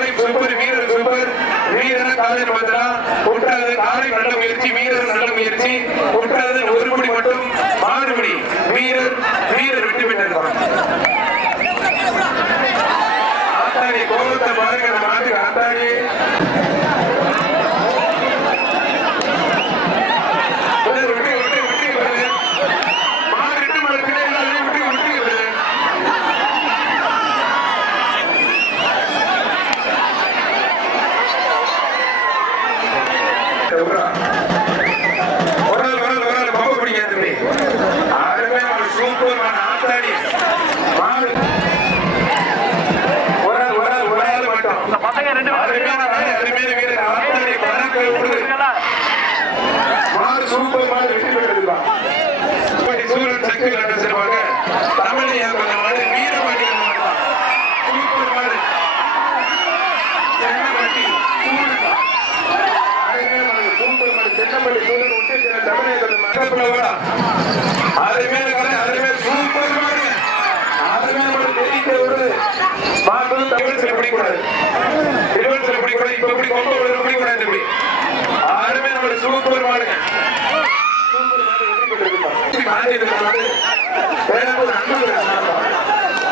காலை சூப்பர், வீரர் சூப்பர், வீரர் காலை பார்த்தலாம். ஒன்றாவது காலை நல்ல முயற்சி, வீரர் நல்ல முயற்சி. ஒன்றாவது ஒருபடி மட்டும் மாறுபடி வீரர் விட்டு விட்டிருக்காங்க. ஆத்தாடி கோபத்தை பாருங்க, நம்ம நாட்டுக்கு ஆத்தாடி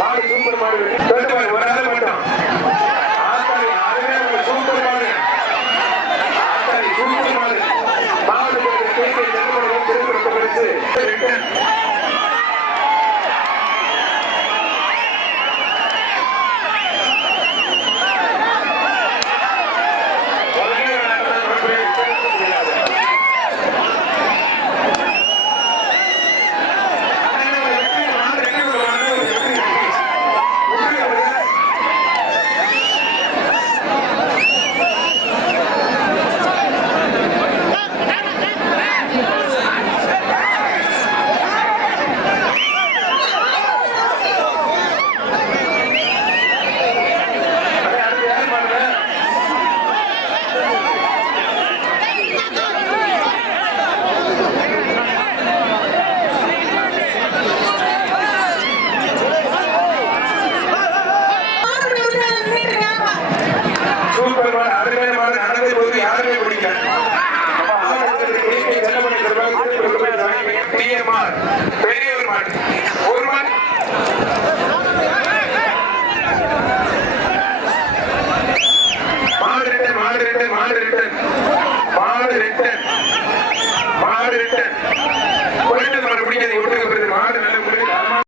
சூப்பர் மாடுங்க. சூப்பர் மாடு வராத மாட்டோம். சூப்பர் மாடு, சூப்பர் மாடு. மாடு மாடு ரிட்டன்